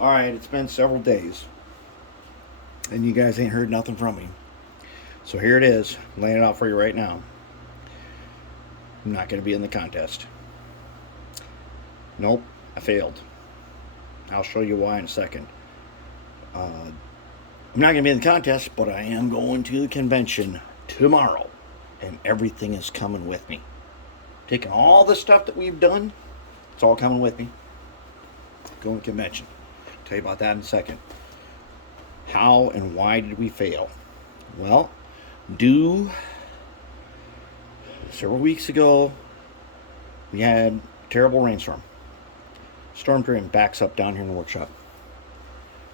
Alright, it's been several days, and you guys ain't heard nothing from me. So here it is, I'm laying it out for you right now. I'm not going to be in the contest. Nope, I failed. I'll show you why in a second. I'm not going to be in the contest, but I am going to the convention tomorrow, and everything is coming with me. Taking all the stuff that we've done, it's all coming with me. Going to the convention. Tell you about that in a second. How and why did we fail? Well, several weeks ago, we had a terrible rainstorm. Storm drain backs up down here in the workshop.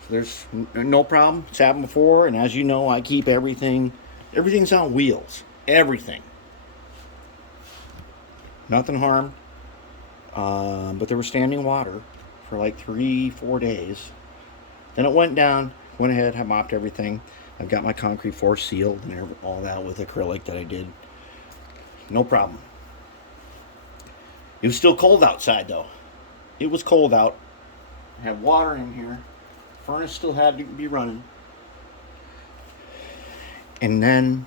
So there's no problem. It's happened before, and as you know, I keep everything's on wheels. Everything. Nothing harmed. But there was standing water for like 3-4 days. Then it went down. Went ahead, I mopped everything. I've got my concrete floor sealed and all that with acrylic that I did. No problem. It was still cold outside though. It was cold out. I had water in here. Furnace still had to be running. And then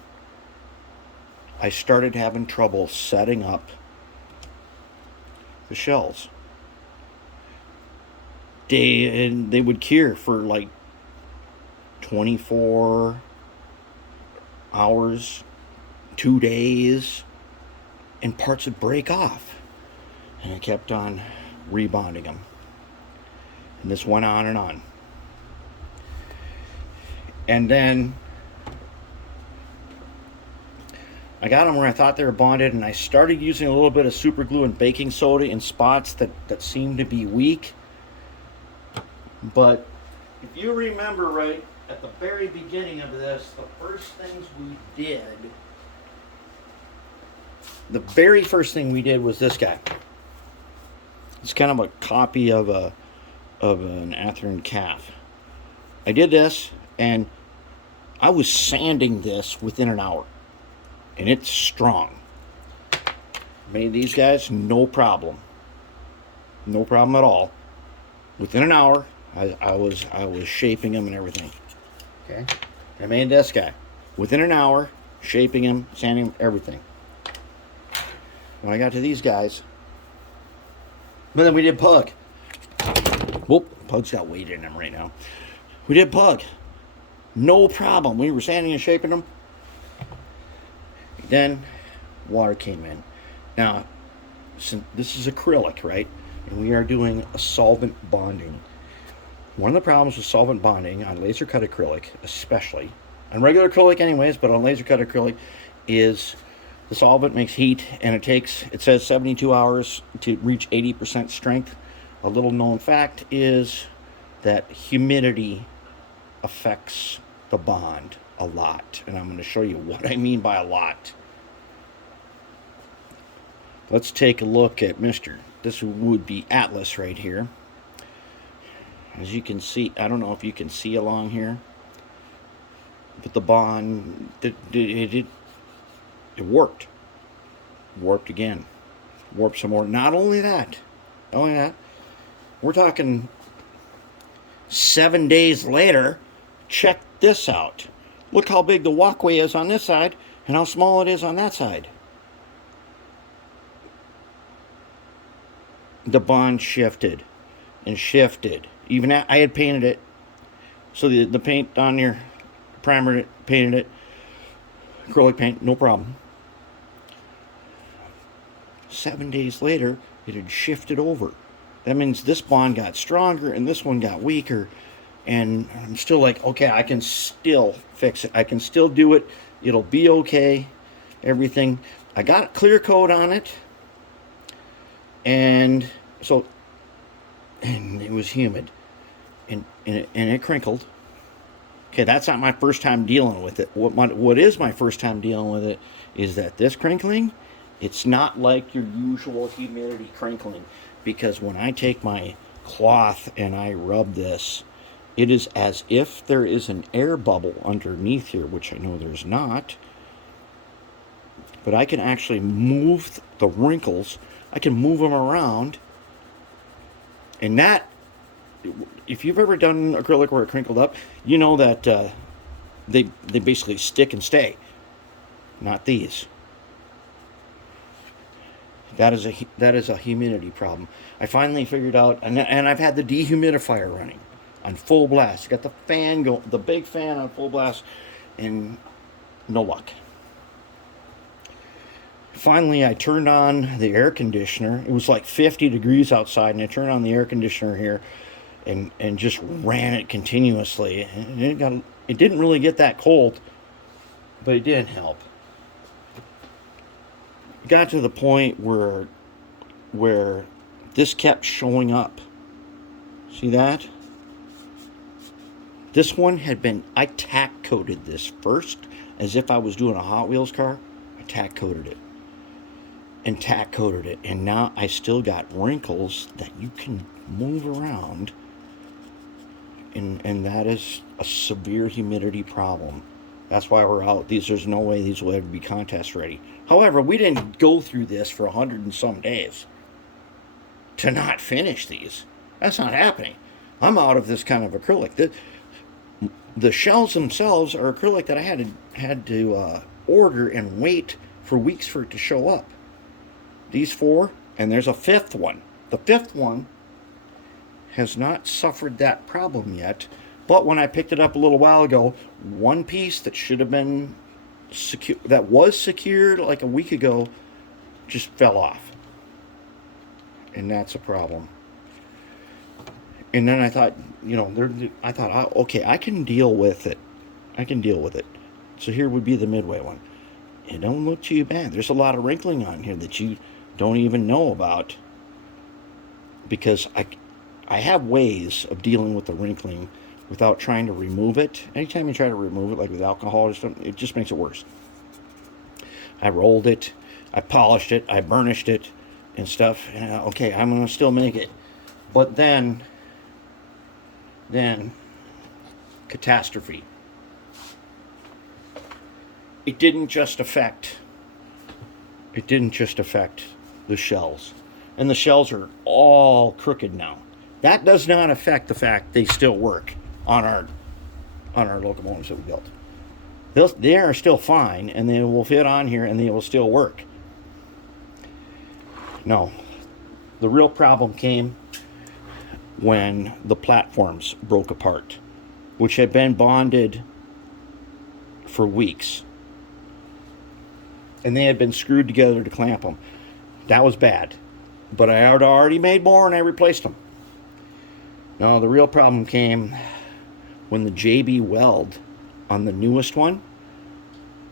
I started having trouble setting up the shells. They would cure for like 24 hours, 2 days, and parts would break off. And I kept on rebonding them. And this went on and on. And then I got them where I thought they were bonded, and I started using a little bit of super glue and baking soda in spots that seemed to be weak. But if you remember right at the very beginning of this, the very first thing we did was this guy. It's kind of a copy of an Athearn calf. I did this, and I was sanding this within an hour, and it's strong. Made these guys, no problem at all. Within an hour, I was shaping them and everything. Okay, I made this guy within an hour, shaping him, sanding him, everything. When I got to these guys, but then we did Pug. Whoop, Pug's got weight in him right now. We did Pug. No problem. We were sanding and shaping them. Then water came in. Now, this is acrylic, right? And we are doing a solvent bonding. One of the problems with solvent bonding on laser cut acrylic, especially, on regular acrylic anyways, but on laser cut acrylic, is the solvent makes heat, and it says 72 hours to reach 80% strength. A little known fact is that humidity affects the bond a lot, and I'm going to show you what I mean by a lot. Let's take a look at this would be Atlas right here. As you can see, I don't know if you can see along here, but the bond, it warped. Warped again. Warped some more. Not only that, we're talking 7 days later. Check this out. Look how big the walkway is on this side and how small it is on that side. The bond shifted and shifted. Even I had painted it, so the paint on here, primered it, painted it, acrylic paint, no problem. 7 days later, it had shifted over. That means this bond got stronger and this one got weaker. And I'm still like, okay, I can still fix it. I can still do it. It'll be okay. Everything. I got a clear coat on it. And it was humid. And it crinkled. Okay, that's not my first time dealing with it. What is my first time dealing with it is that this crinkling, it's not like your usual humidity crinkling. Because when I take my cloth and I rub this, it is as if there is an air bubble underneath here, which I know there's not. But I can actually move the wrinkles. I can move them around. And that if you've ever done acrylic where it crinkled up, you know that they basically stick and stay. Not these. That is a humidity problem. I finally figured out, and I've had the dehumidifier running on full blast. Got the fan go, the big fan on full blast, and no luck. Finally, I turned on the air conditioner. It was like 50 degrees outside, and I turned on the air conditioner here, and just ran it continuously. And it didn't really get that cold, but it didn't help. It got to the point where this kept showing up. See that? This one had been, I tack coated this first, as if I was doing a Hot Wheels car. I tack coated it. And tack coated it. And now I still got wrinkles that you can move around. And that is a severe humidity problem. That's why we're out. There's no way these will ever be contest ready. However, we didn't go through this for 100 and some days to not finish these. That's not happening. I'm out of this kind of acrylic. The shells themselves are acrylic that I had to order and wait for weeks for it to show up. These 4, and there's a 5th one. The 5th one has not suffered that problem yet. But when I picked it up a little while ago, one piece that should have been secure, that was secured like a week ago, just fell off. And that's a problem. And then I thought, okay, I can deal with it. So here would be the midway one. It don't look too bad. There's a lot of wrinkling on here that you don't even know about, because I have ways of dealing with the wrinkling without trying to remove it. Anytime you try to remove it, like with alcohol or something, it just makes it worse. I rolled it, I polished it, I burnished it and stuff. And okay, I'm going to still make it. But then catastrophe. It didn't just affect the shells. And the shells are all crooked now. That does not affect the fact they still work on our locomotives that we built. They are still fine, and they will fit on here, and they will still work. No, the real problem came when the platforms broke apart, which had been bonded for weeks, and they had been screwed together to clamp them. That was bad, but I had already made more, and I replaced them. Now, the real problem came when the JB weld on the newest one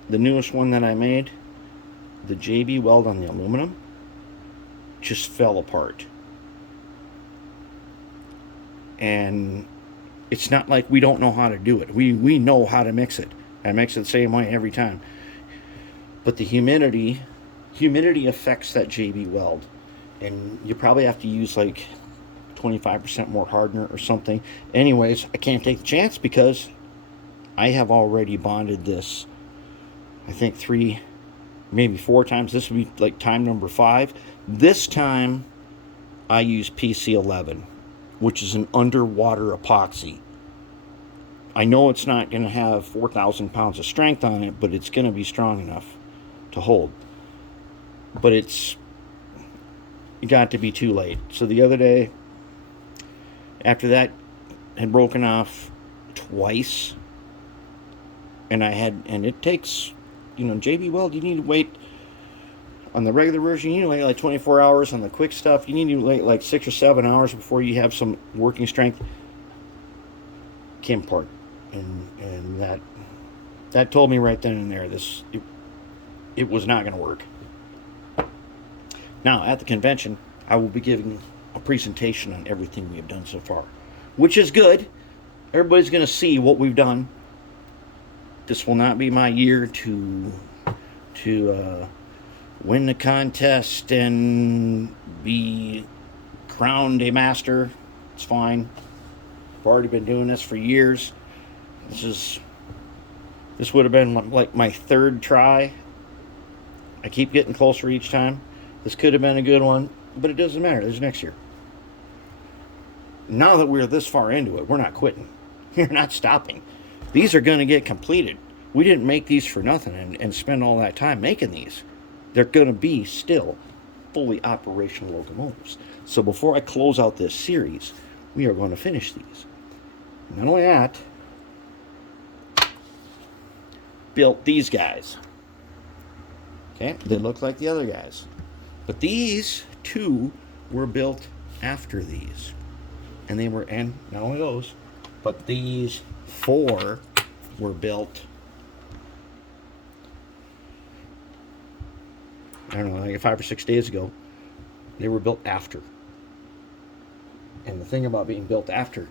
that I made, the JB weld on the aluminum just fell apart. And it's not like we don't know how to do it. We know how to mix it. I mix it the same way every time. But the humidity affects that JB weld. And you probably have to use like 25% more hardener or something. Anyways, I can't take the chance because I have already bonded this, I think 3, maybe 4 times. This would be like time number 5. This time I use PC11, which is an underwater epoxy. I know it's not going to have 4,000 pounds of strength on it, but it's going to be strong enough to hold. But it got to be too late. So the other day, after that had broken off twice, and it takes, JB Weld, you need to wait on the regular version, you need to wait like 24 hours. On the quick stuff, you need to wait like 6 or 7 hours before you have some working strength. Came apart, and that told me right then and there it was not going to work. Now, at the convention, I will be giving a presentation on everything we have done so far, which is good. Everybody's going to see what we've done. This will not be my year to win the contest and be crowned a master. It's fine. I've already been doing this for years. This would have been like my 3rd try. I keep getting closer each time. This could have been a good one, but it doesn't matter. There's next year. now that we're this far into it, we're not quitting. We're not stopping. These are going to get completed. We didn't make these for nothing and spend all that time making these. They're going to be still fully operational locomotives. So before I close out this series, we are going to finish these. Not only that, built these guys. Okay, they look like the other guys. But these two were built after these. And not only those, but these 4 were built, I don't know, like 5 or 6 days ago. They were built after. And the thing about being built after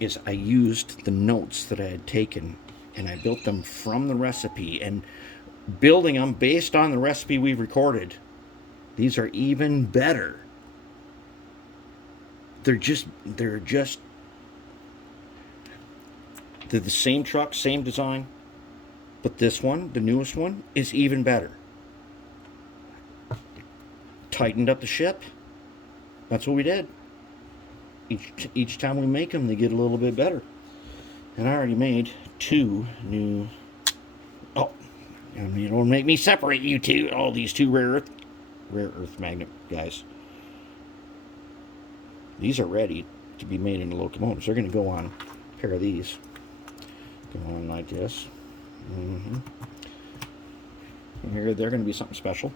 is I used the notes that I had taken and I built them from the recipe, and building them based on the recipe we've recorded, these are even better. They're the same truck, same design, but this one, the newest one, is even better. Tightened up the ship. That's what we did. Each time we make them, they get a little bit better. And I already made 2 new. Oh, you don't make me separate you two. All these 2 rare earth magnet guys. These are ready to be made into locomotives. They're going to go on a pair of these. Go on like this. Here, they're going to be something special.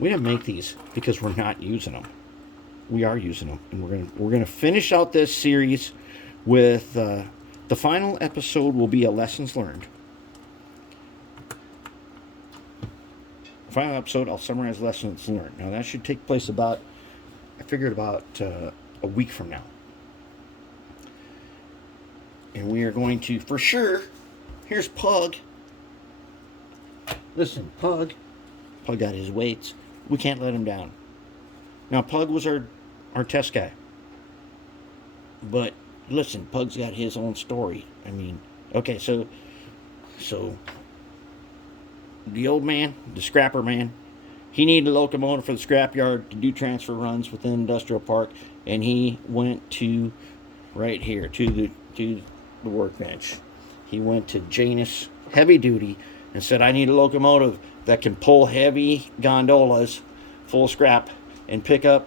We didn't make these because we're not using them. We are using them, and we're going to finish out this series with the final episode will be a lessons learned. Final episode, I'll summarize lessons learned. Now that should take place about a week from now. And we are going to, for sure, here's Pug. Listen, Pug got his weights. We can't let him down. Now, Pug was our test guy. But, listen, Pug's got his own story. I mean, okay, so the old man, the scrapper man, he needed a locomotive for the scrapyard to do transfer runs within industrial park, and he went to right here to the workbench. He went to Janus Heavy Duty and said, I need a locomotive that can pull heavy gondolas full of scrap and pick up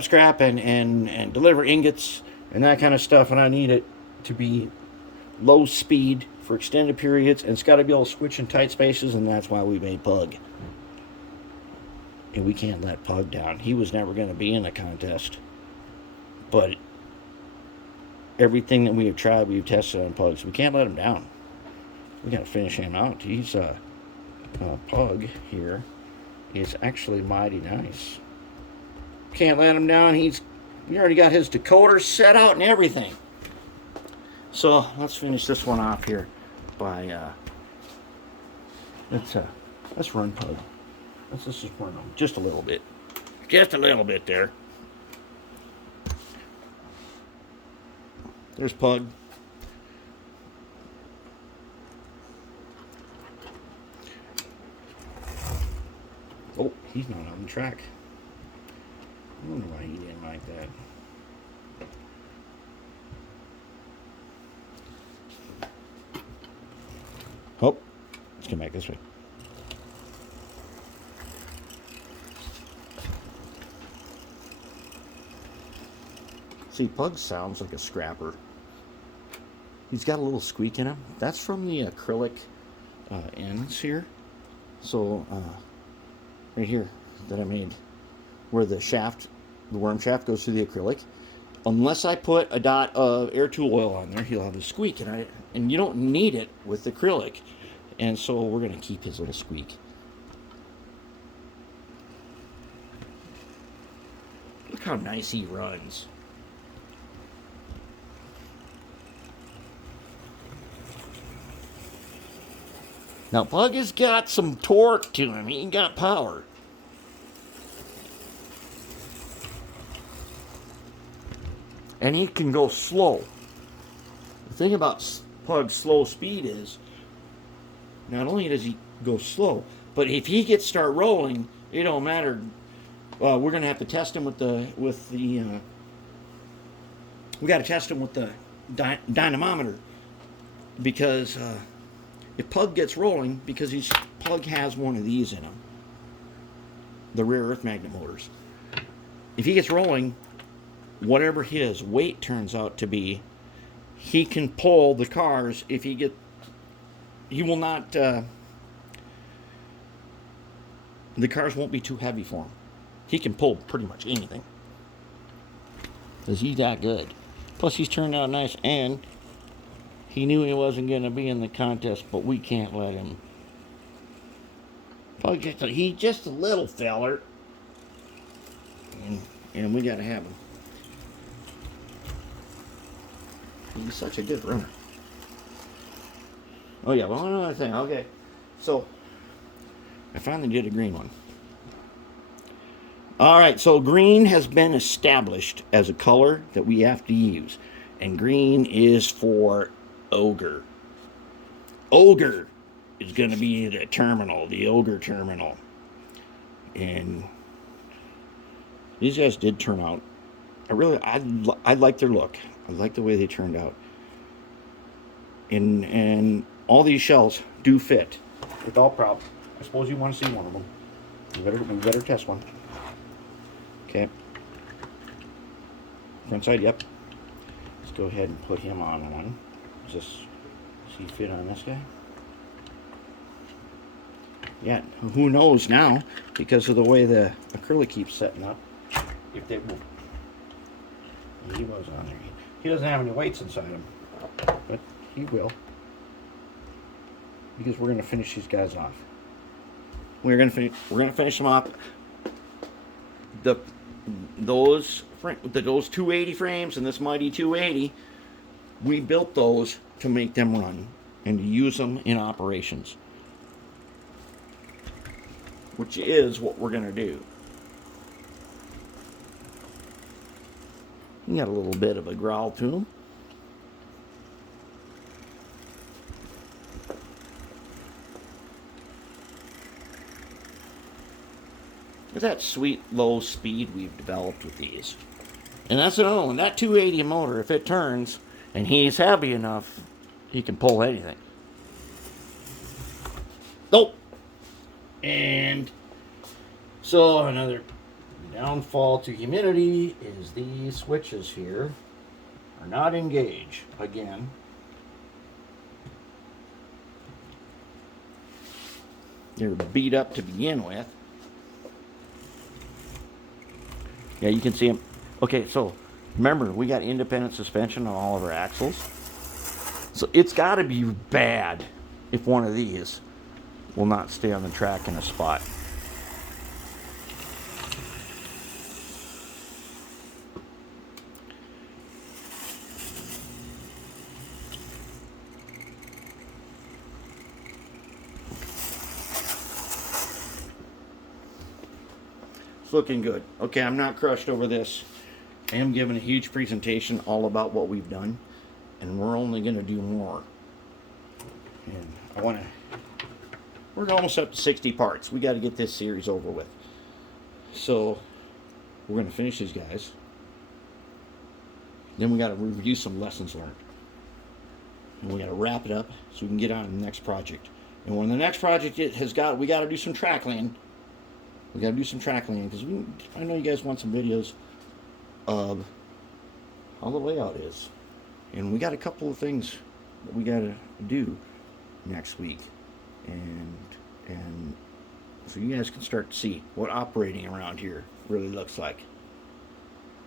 scrap and deliver ingots and that kind of stuff, and I need it to be low speed for extended periods, and it's got to be able to switch in tight spaces, and that's why we made Pug. And we can't let Pug down. He was never going to be in a contest, but everything that we have tried, we've tested on Pug, so we can't let him down. We got to finish him out. He's Pug here is actually mighty nice. Can't let him down. He already got his decoder set out and everything. So let's finish this one off here by let's run Pug. Let's just run him just a little bit. Just a little bit there. There's Pug. Oh, he's not on the track. I wonder why he didn't like that. Oh, let's come back this way. See, Pug sounds like a scrapper. He's got a little squeak in him. That's from the acrylic ends here. So, right here that I made, where the worm shaft goes through the acrylic. Unless I put a dot of air tool oil on there, he'll have a squeak, and you don't need it with acrylic, and so we're going to keep his little squeak. Look how nice he runs. Now, Pug has got some torque to him. He ain't got power. And he can go slow. The thing about Pug's slow speed is, not only does he go slow, but if he start rolling, it don't matter. We're gonna have to test him with the We got to test them with the dynamometer, because if Pug gets rolling, because Pug has one of these in him, the rare earth magnet motors. If he gets rolling, whatever his weight turns out to be, he can pull the cars. He will not. The cars won't be too heavy for him. He can pull pretty much anything, because he's that good. Plus, he's turned out nice, and he knew he wasn't going to be in the contest, but we can't let him. He's just a little feller, and we got to have him. He's such a good runner. Oh yeah, well, another thing. Okay, so I finally did a green one. All right, so green has been established as a color that we have to use, and green is for Ogre. Ogre is going to be the terminal, the Ogre terminal, and these guys did turn out. I like their look. I like the way they turned out, and all these shells do fit without problem. I suppose you want to see one of them. We better test one. Okay. Front side, yep. Let's go ahead and put him on one. Does he fit on this guy? Yeah, who knows now, because of the way the acrylic keeps setting up. If they will. He was on there. He doesn't have any weights inside him, but he will, because we're going to finish these guys off. We're going to finish them off. Those 280 frames and this mighty 280, we built those to make them run and to use them in operations, which is what we're going to do. He got a little bit of a growl to him. Look at that sweet low speed we've developed with these. And that's another one. That 280 motor, if it turns and he's heavy enough, he can pull anything. Nope. And so another downfall to humidity is these switches here are not engaged again. They're beat up to begin with. Yeah, you can see them. Okay, so remember, we got independent suspension on all of our axles. So it's got to be bad if one of these will not stay on the track in a spot. It's looking good. Okay, I'm not crushed over this. I am giving a huge presentation all about what we've done, and we're only going to do more. And we're almost up to 60 parts. We got to get this series over with. So we're going to finish these guys. Then we got to review some lessons learned. And we got to wrap it up so we can get on to the next project. And when the next project we got to do some track laying. We got to do some track laying, because I know you guys want some videos of how the layout is. And we got a couple of things that we got to do next week. And so you guys can start to see what operating around here really looks like.